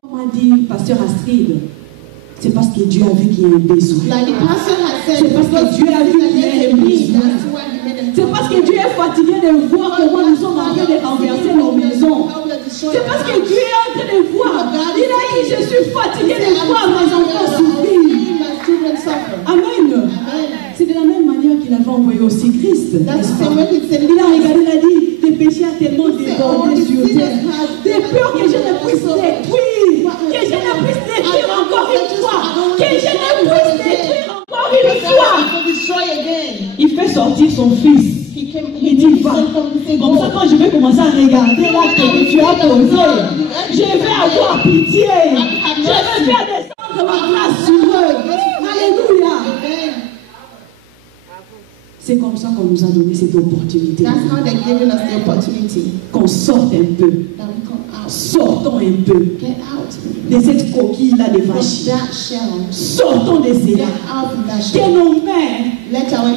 comme a dit Pasteur Astrid, c'est parce que Dieu a vu qu'il y a un besoin. C'est parce que Dieu a vu qu'il y a un besoin. C'est parce que Dieu est fatigué de voir comment nous sommes en train de renverser nos maisons. C'est parce que Dieu est en train de voir. Il a dit, je suis fatigué de voir mes enfants souffrir. Amen. C'est de la même manière qu'il avait envoyé aussi Christ. Il a regardé, il a dit, tes péchés ont tellement débordé sur terre. Des peurs que je ne puisse détruire. Que je ne puisse détruire encore une fois. Que je ne puisse détruire encore une fois. Il fait sortir son fils. Il dit, va. Comme ça, quand je vais commencer à regarder l'acte que tu as posé, je vais avoir pitié. Je vais faire descendre ma grâce sur eux. Alléluia. C'est comme ça qu'on nous a donné cette opportunité. Qu'on sorte un peu. Sortons un peu de cette coquille-là de vache. Sortons de cela. Que nos mains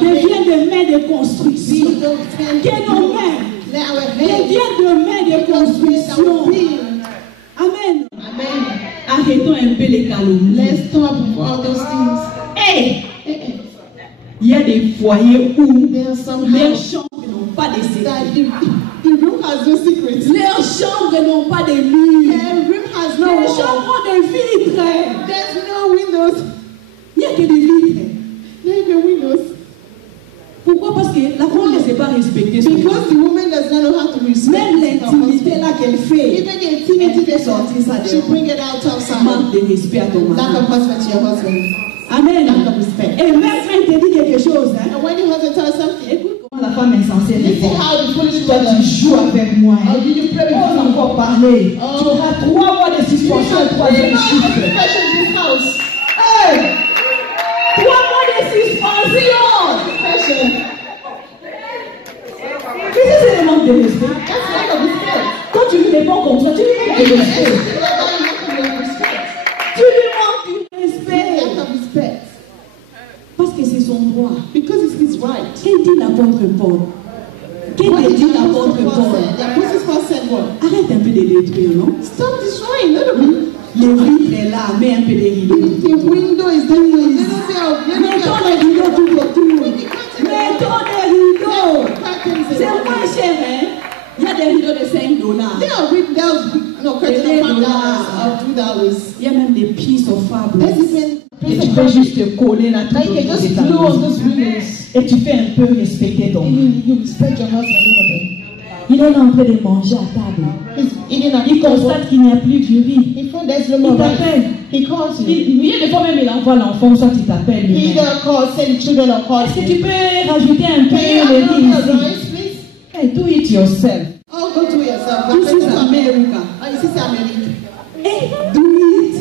deviennent des mains de construction. Que nos mains deviennent des mains de construction. Amen. Arrêtons un peu les calomnies. Hey! Il y a des foyers où leurs chambres n'ont pas de secrets. Leurs chambres n'ont pas de murs. Les chambres ont des vitres. Il n'y a que des vitres. Pourquoi? Parce que la femme ne sait pas respecter son mari. Même l'intimité là qu'elle fait, elle fait sortir ça dehors. Manque de respect à ton mari. Amen. Et même quand il te dit quelque chose, écoute comment la femme insensée This is répond. how the foolish Toi, mother tu joues avec moi. Hein? Oh, did you play with On va me? encore parler. Oh. Tu auras 3 mois de suspension et 3e chiffre. Confession in this house. Hey! 3 mois de suspension! Confession. Qu'est-ce que c'est le manque de respect? That's lack of respect. Quand tu lui réponds comme ça, tu lui manques de respect. Tu lui manques du respect. Lack of respect. Parce que c'est son droit. Because it's his right. Qu'est-ce dit l'apôtre Paul? What Qu'est-ce did dit the l'apôtre Apostle Paul Paul? say? The Apostle Paul said what? Arrête un peu de détruire, non? Stop destroying, little bit. Le vitre est là, mets un peu de rideau. The window is there. Little bit of Mettons les rideaux tout autour. Mettons des rideaux. C'est moins cher, hein? Il y a des rideaux de $5. There are windows, no, curtain of $5 or $2. Il y a même des pièces of fabric. There's even Et tu peux juste te coller là tout Now you can autour de just ta glue on maison. those windows. Et tu fais un peu respecter ton mari. You respect your husband a little bit. Il est là en train de manger à table. He's eating at Il constate qu'il n'y a plus du riz. He found there's no Il more rice. t'appelle. He calls you. Il y a des fois même il envoie l'enfant, soit il t'appelle. He lui-même. either calls, send children or calls Est-ce que you. tu peux rajouter un peu Can you de have riz your ici? rice, please? Hey, do it yourself. Oh, go to yourself. This is America. Oh, ici c'est Amérique. Hey, do it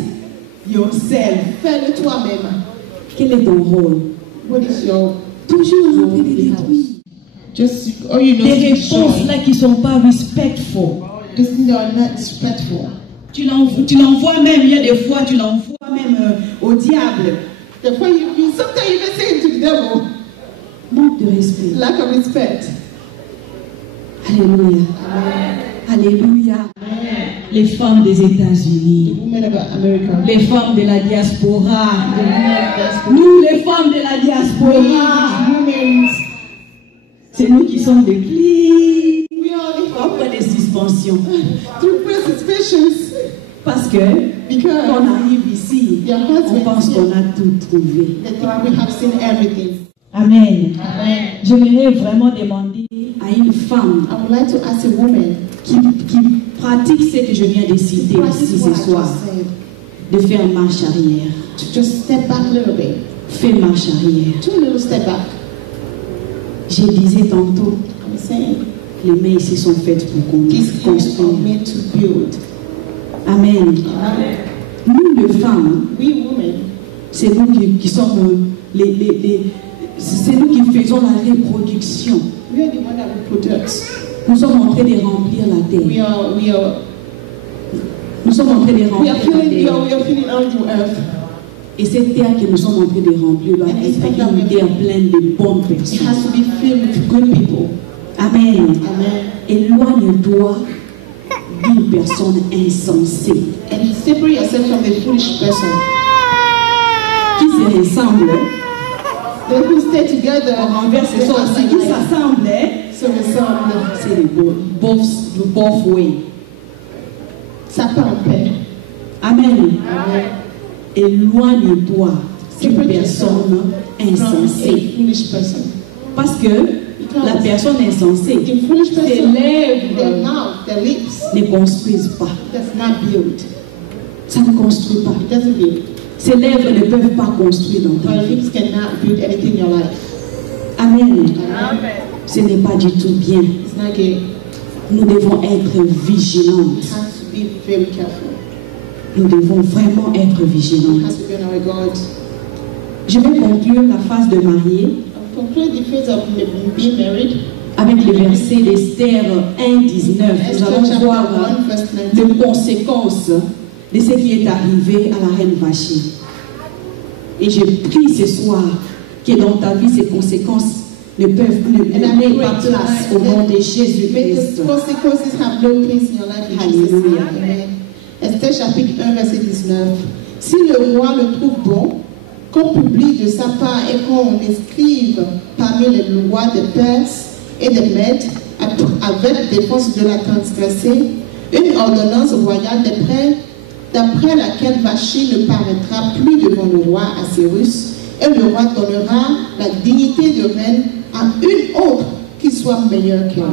yourself. Fais-le toi-même. Quel est ton rôle? What is your Toujours en train de role in the détruire. house? Just all you know Des is réponses destroy. là qui ne sont pas respectful. This thing are not respectful. Tu l'envoies même, il y a des fois, tu l'envoies même au diable. Therefore, sometimes you even say it to the devil. Manque de respect. Lack of respect. Alléluia. Alléluia. Les femmes des États-Unis, Women of America. les femmes de la diaspora, The women of diaspora. nous les femmes de la diaspora, Women. c'est nous qui sommes des plis. We are the Pourquoi des suspensions? through suspicions. Parce que Because quand on arrive ici, their on husbands pense qu'on a tout trouvé. they think we have seen everything. Amen. Amen. J'aimerais vraiment demander à une femme I would like to ask a woman qui pratique ce que je viens de citer practice ici what ce I soir, just said. de faire marche arrière. To just step back a little bit. Fais marche arrière. Do a little step back. Je disais tantôt, I'm saying les mains ici sont faites pour these hands are construire. meant to build. Amen. Amen. Nous, les femmes, We women, c'est nous qui sommes c'est nous qui faisons la reproduction. we are the one that we produce. Nous sommes en train de remplir la terre. Nous sommes en train de We remplir are la filling terre. all the earth. Et cette terre que nous sommes en train de remplir doit être une terre pleine de bonnes It personnes. has to be filled with good people. Amen. Amen. Éloigne-toi d'une personne insensée And separate yourself from the foolish person. qui se ressemble. They who stay together On renverse ça aussi. Qui s'assemble, so resemble. c'est le both way. Ça part en paix. Amen. Amen. Éloigne-toi d'une Separate personne From insensée. a foolish person. Parce que la personne insensée, The foolish ses person, their lèvres mouth, their lips, ne construisent pas. does not build. Ça ne construit pas. It doesn't build. Ses lèvres ne peuvent pas construire dans ta Your vie. lips cannot build anything in your life. Amen. Amen. Ce n'est pas du tout bien. It's not good. Nous devons être vigilantes. It has to be very careful. Nous devons vraiment être It vigilantes. has to be on our guard. Je vais conclure la phase de mariée I'll conclude the phase of being married. avec le verset d'Esther 1:19. Nous Esther allons chapter voir 1, verse les 19. conséquences de ce qui est arrivé à la reine Vashti. Et je prie ce soir que dans ta vie, ces conséquences ne n'aient pas place au nom de May Jésus-Christ. the consequences have no place in your life in Jesus' name. Alléluia. Amen. Esther chapitre 1, verset 19. Si le roi le trouve bon, qu'on publie de sa part et qu'on inscrive parmi les lois des Perses et des Mèdes, avec défense de la transgresser, une ordonnance royale d'après laquelle Vashti ne paraîtra plus devant le roi Assyrus, et le roi donnera la dignité de reine à une autre qui soit meilleure qu'elle.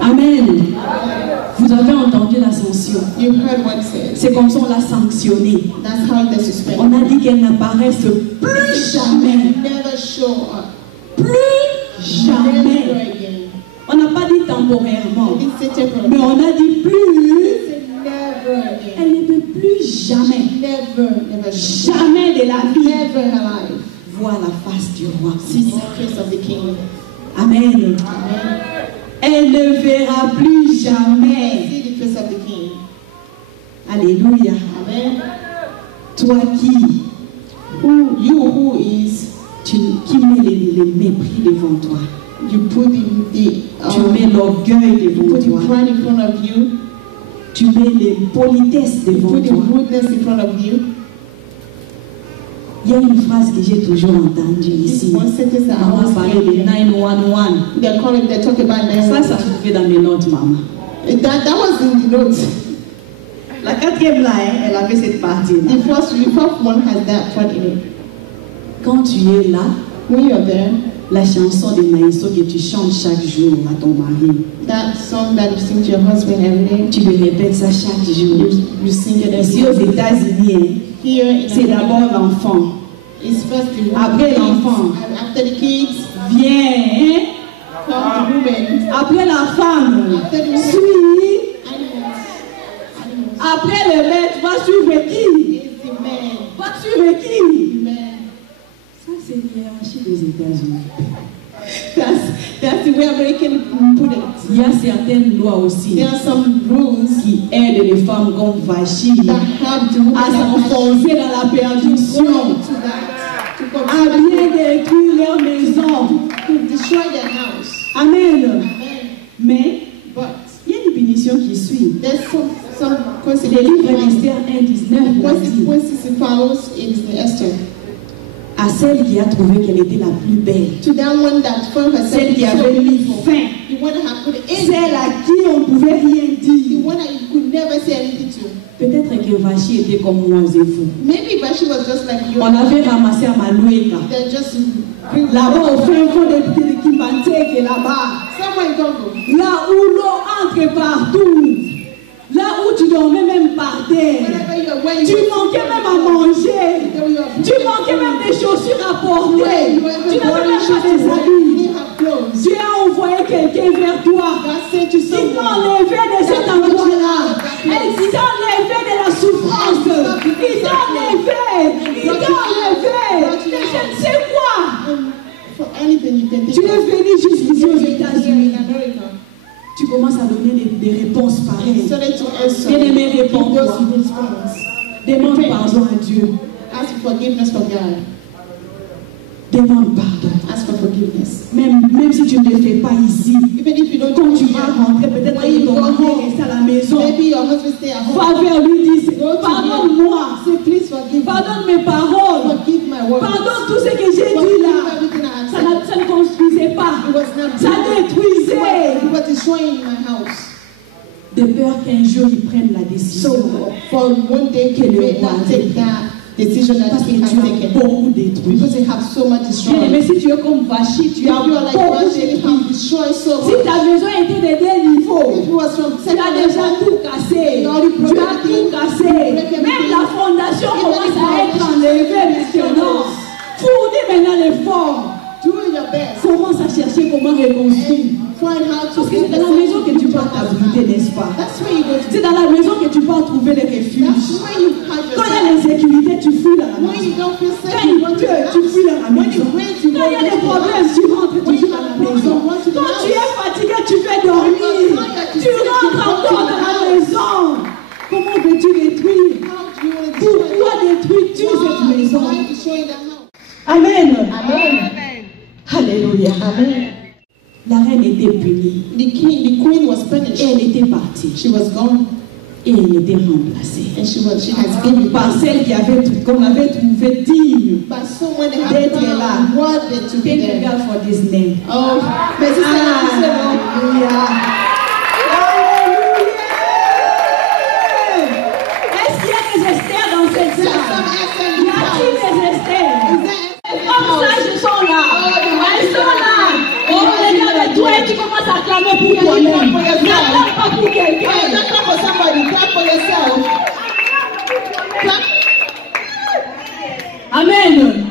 Amen. Vous avez entendu la sanction. You heard what it says. C'est comme ça on l'a sanctionnée. That's how it is suspended. On a dit qu'elle n'apparaisse plus jamais. Never show up. Plus Jamais. again. On n'a pas dit temporairement, He didn't say temporary. mais on a dit plus. He said never again. Elle ne peut plus jamais, Never. jamais de la vie Never in her life. voir la face du roi. See the face of the king. Amen. Amen. Elle ne verra plus jamais. See the face of the king. Alléluia. Amen. Toi qui, Who is, qui mets le mépris devant toi. you put Tu mets l'orgueil you devant put the toi. pride in front of you. Tu mets l'impolitesse You devant put the toi. rudeness in front of you. Il y a une phrase que j'ai toujours entendue This ici. one sentence that I On va always parler de hear. 911. They talk about Ça, ça 911. se fait dans mes notes, maman. That was in the notes. La quatrième là, hein, elle avait cette partie. The fourth one has that part in it. Quand tu es là, When you're there, la chanson de Maïso que tu chantes chaque jour à ton mari, that song that you sing to your husband every day, tu le répètes ça chaque jour. you sing it every Ici aux États-Unis, hein, Here in c'est d'abord America, l'enfant. it's first the Après kids, l'enfant. and after the kids, Viens, hein. come the women, Après la femme, after the women, suis. animals. Après le maître, va suivre qui? It's the men, Va suivre qui? the men. Ça, c'est l'hiérarchie des États-Unis. That's the way American put it. Il y a certaines lois aussi There are some rules qui aident les femmes comme Vachille that help the women à s'enfoncer dans la perdition, to that, to à come bien détruire leur maison. to destroy their house. Amen. Amen. Mais But il y a une punition qui suit. there's some Le livre consequences. d'Esther 1,19 l'a dit. Consequences it follows in Esther. À celle qui a trouvé qu'elle était la plus belle, To that one that found herself celle qui so avait mis beautiful, fin, the one that had put in, celle à qui on ne pouvait rien the dire. one that you could never say anything to. Peut-être que Vachille était comme moi et vous. Maybe Bashi was just like you. On avait ramassé à Maloueka. They just bring Là-bas, au fin fond de Kimbanteke, là-bas. somewhere in Congo. Là où l'eau entre partout. Là où tu dormais même par terre. Wherever you are, where Tu you manquais même à manger. Tu manquais même des chaussures à porter. Tu n'avais même pas des habits. Dieu a envoyé quelqu'un vers toi. Il t'a enlevé de cet endroit-là. Il t'a enlevé de la souffrance. Il t'a enlevé. Il t'a enlevé. Mais je ne sais quoi. For anything you can think Tu es of. venu jusqu'ici aux États-Unis. In America. Tu commences à donner des réponses pareilles. Started to answer. Bien-aimé, Give réponds-toi. those response. Demande pardon à Dieu. Ask for forgiveness from God. Demande pardon. Ask for forgiveness. Même si tu ne le fais pas ici, Even if you don't quand do tu it vas here, rentrer, peut-être que ton mari reste à la maison. maybe your husband stay at home. Va vers lui, dis Go to pardonne-moi. Say, please forgive me. Pardonne mes paroles. Forgive my words. Pardonne tout ce que j'ai dit Forgive là. everything I Ça, have said. ça ne construisait pas. It was not Ça détruisait. It was destroying my house. De peur qu'un jour ils prennent la décision. So for one day Que you le may roi not take that decision that Parce que he tu has as taken. beaucoup détruit. Because they have so much Bien aimé, destroyed. si tu es comme Vachille, tu If as you are like beaucoup Bashi, you détruit. have destroyed so Si much. ta maison était de deux niveaux, If it was from tu as déjà tout cassé. Tu as tout cassé. Même la fondation commence à être enlevée maintenant. Fournis maintenant l'effort. do your best. Commence à chercher comment reconstruire. Find how to Parce que c'est dans la maison que tu peux t'abriter, n'est-ce pas? That's where you go to. C'est dans la maison que tu peux trouver les That's refuges. where you hide Quand il y a yourself. l'insécurité, tu fuis dans la When maison. you don't feel Quand safe, il you run to the pleut, tu house. fuis dans la When maison. it rains, you Quand il y a des problèmes, tu rentres toujours dans la maison. Quand tu es fatigué, tu fais dormir. Tu rentres encore dans la maison. Comment veux-tu détruire? How do you want to destroy Pourquoi détruis-tu cette maison? Why destroy that house? Amen. Amen. Alléluia. Amen. La reine était punie The queen was et punished. elle était partie She was gone et elle était remplacée and she has given par celle qu'on avait trouvée digne. by someone that had D'être là. found worthy to be Thank there. God for this name. Oh, mais c'est ça, Alléluia. Alléluia. Est-ce qu'il y a des Esther dans cette There's salle? some accent Y in the a-t-il house. des Esther? Is there Comme ça, elles sont là. Elles sont là. On regarde toi et tu commences à clamer pour toi-même. N'attends pas pour Oh, quelqu'un. don't clap for somebody, clap for yourself. Clap. Amen.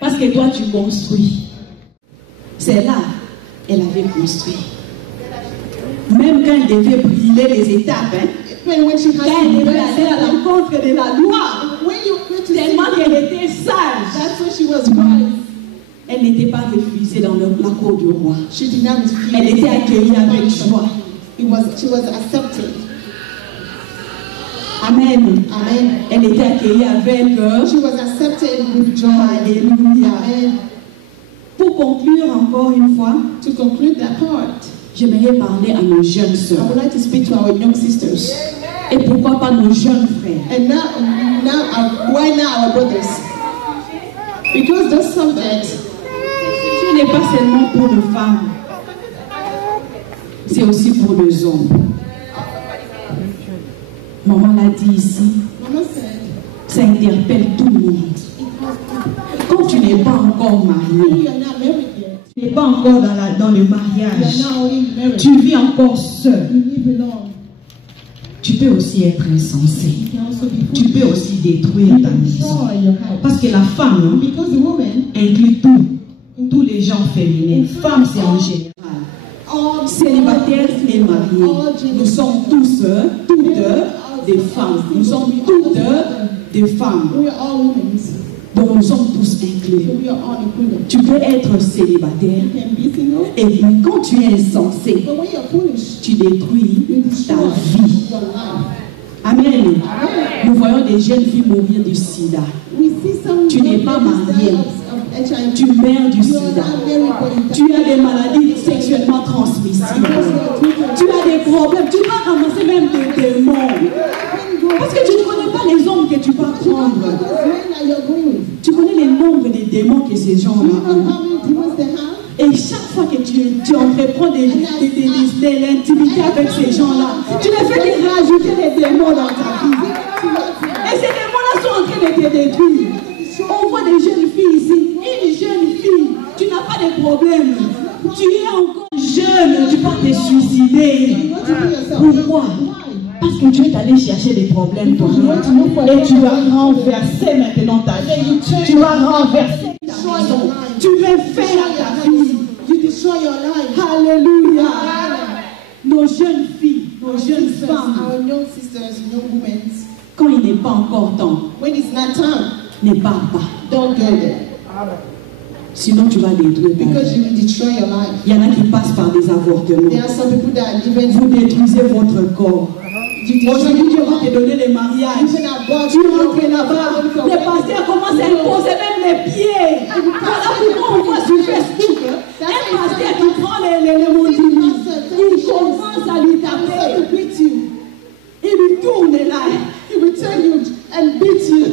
Parce que toi, tu construis. C'est là, elle avait construit. Même quand elle devait brûler les étapes, hein, When she quand has elle to devait burn aller à l'encontre de la loi, when you get to tellement qu'elle était sage, that's when she was wise. elle n'était pas refusée dans la cour du roi. She did not refuse. Elle était accueillie avec joie. She was accepted. Amen. Amen. Elle était accueillie avec She was accepted with joy. Alléluia. Amen. Pour conclure encore une fois, To conclude that part, j'aimerais parler à nos jeunes I sœurs. would like to speak to our young sisters. Et pourquoi pas nos jeunes frères? And why now our brothers? Because this subject, Ce n'est pas seulement pour les femmes, c'est aussi pour les hommes. Maman l'a dit ici, Mama said, ça interpelle tout le monde. Quand tu n'es pas encore marié, you are not married yet. tu n'es pas encore dans le You mariage, are not only married. tu vis encore seul, You live alone. tu peux aussi être insensé. You can also be Tu peux aussi détruire ta maison. destroy your house. Parce que la femme, hein, Because the woman, inclut tous les gens féminins. Femme, c'est en général. all Célibataires et mariés. Nous sommes tous, toutes des femmes. Nous sommes toutes des femmes. we are all women. Donc nous sommes tous inclus. So we are all included. Tu peux être célibataire You can be single, et puis quand tu es insensé, but when you're foolish, tu détruis you ta destroy vie. your life. Amen. Nous voyons des jeunes filles mourir du sida. We see some Tu n'es pas marié. of HIV. Tu meurs du You are sida. not married, but Tu as des maladies sexuellement transmissibles. Tu as des problèmes. Tu vas ramasser même des démons. Parce que tu ne connais pas les hommes que tu vas prendre. Tu connais les nombres des démons que ces gens ont. Et chaque fois que tu entreprends de l'intimité avec ces gens-là, tu ne fais que rajouter des démons dans ta vie. Et ces démons-là sont en train de te détruire. On voit des jeunes filles ici. Une jeune fille, tu n'as pas de problème. Tu es encore jeune, tu vas te suicider. Pourquoi? Parce que tu es allé chercher des problèmes toi. Et tu vas renverser maintenant ta vie. Tu vas renverser ta maison. Tu veux faire ta vie. You destroy your life. Alléluia. Nos jeunes filles, nos jeunes femmes, Our young sisters, young women, quand il n'est pas encore temps, when it's not time, ne pars pas. don't go there. Sinon tu vas détruire ta Because vie. you will destroy your life. Il y en a qui passent par des avortements. There are some people that are living Vous détruisez votre corps. Aujourd'hui, Dieu va te donner les mariages. even about Tu rentres là-bas. Les pasteurs commencent à imposer même les pieds. Voilà pourquoi on voit sur Facebook un pasteur qui prend les mondiaux. Il commence à lui taper. Il lui tourne là. He will tell you and beat you.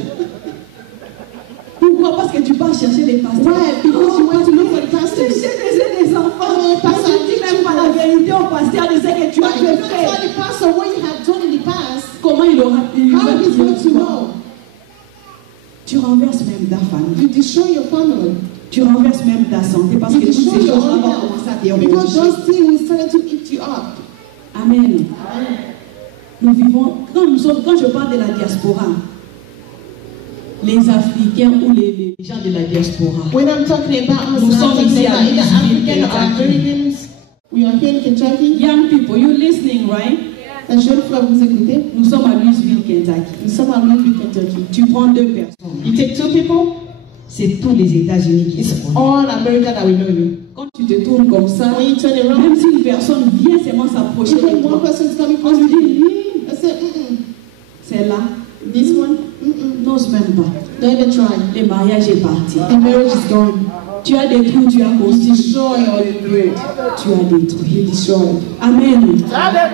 Pourquoi? Parce que tu vas chercher les pasteurs. Why? Because you want to look for the J'ai pastors. baisé des enfants. Parce que tu dis même pas la vérité au pasteur de ce que tu as But you don't fait. tell the pastor what you have done in the past. Comment il aura pu? How is he going to know? Tu renverses même ta famille. You destroy your family. Tu renverses même ta santé parce que toutes ces choses-là vont commencer à te Because rejeter. those things will start to eat you up. Amen. Nous vivons, quand je parle de la diaspora, les Africains ou les gens de la diaspora, When I'm talking about us, Nous I'm sommes talking ici à about either Louisville, African or Kentucky. Americans. We are here in Kentucky. young people, you listening, right? La jeune frère, vous écoutez? Nous sommes à Louisville, Kentucky. Nous sommes à Louisville, Kentucky. Tu prends 2 personnes. You take 2 people, C'est tous les États-Unis qui se connaissent. all America that we know you. Quand tu te tournes comme ça, When you turn around, même si une personne vient seulement s'approcher de even one toi, person is coming on close lui to you. dit, I said, c'est là, this one, n'ose même pas. don't even try. Le mariage est parti. The marriage is gone. Tu as détruit, tu as construit, Destroy or you break. tu as détruit. Destroy. Amen.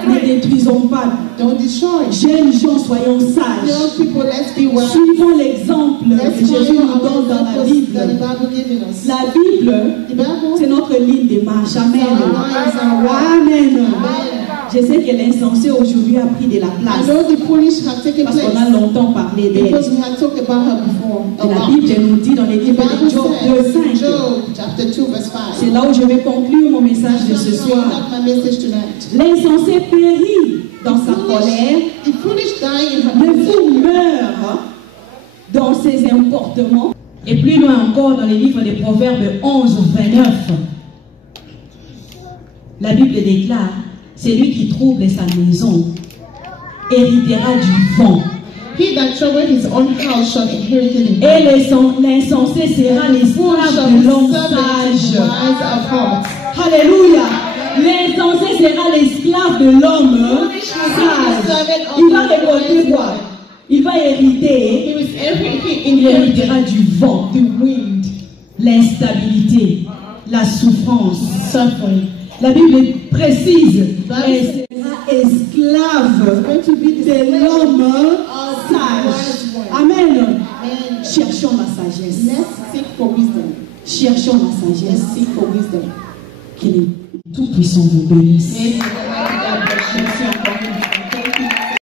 Ne détruisons pas. Don't destroy. Jeunes gens, soyons sages. Young people, let's be wise. Suivons l'exemple Let's que Jésus follow nous donne dans la our Bible. that the Bible giving us. La Bible, The Bible, c'est notre ligne de marche. Amen. Amen. Amen. Je sais que l'insensé aujourd'hui a pris de la I place know the foolish have taken parce qu'on place a longtemps parlé d'elle. because we had talked about her before. Et la Bible nous dit dans les The livres Bible de Job says 2:5. in Job chapter 2 verse 5. C'est là où je vais conclure mon message de ce soir. That's my message tonight. L'insensé périt dans sa colère. The foolish die in her Le fou meurt dans ses emportements. Et plus loin encore dans les livres des Proverbes 11, 29. La Bible déclare, celui qui trouble sa maison héritera du vent. He that troubleth his own house shall inherit it. Et l'insensé sera l'esclave de l'homme sage. Alléluia. L'insensé sera l'esclave de l'homme sage. Il va récolter quoi? Il va hériter. Il héritera du vent, du wind, l'instabilité, la souffrance, suffering. La Bible précise, elle sera esclave de l'homme sage. Amen. Cherchons la sagesse. Let's seek for wisdom. Cherchons la sagesse. Let's seek for wisdom. Que les tout-puissants vous bénissent. May the mighty God bless you.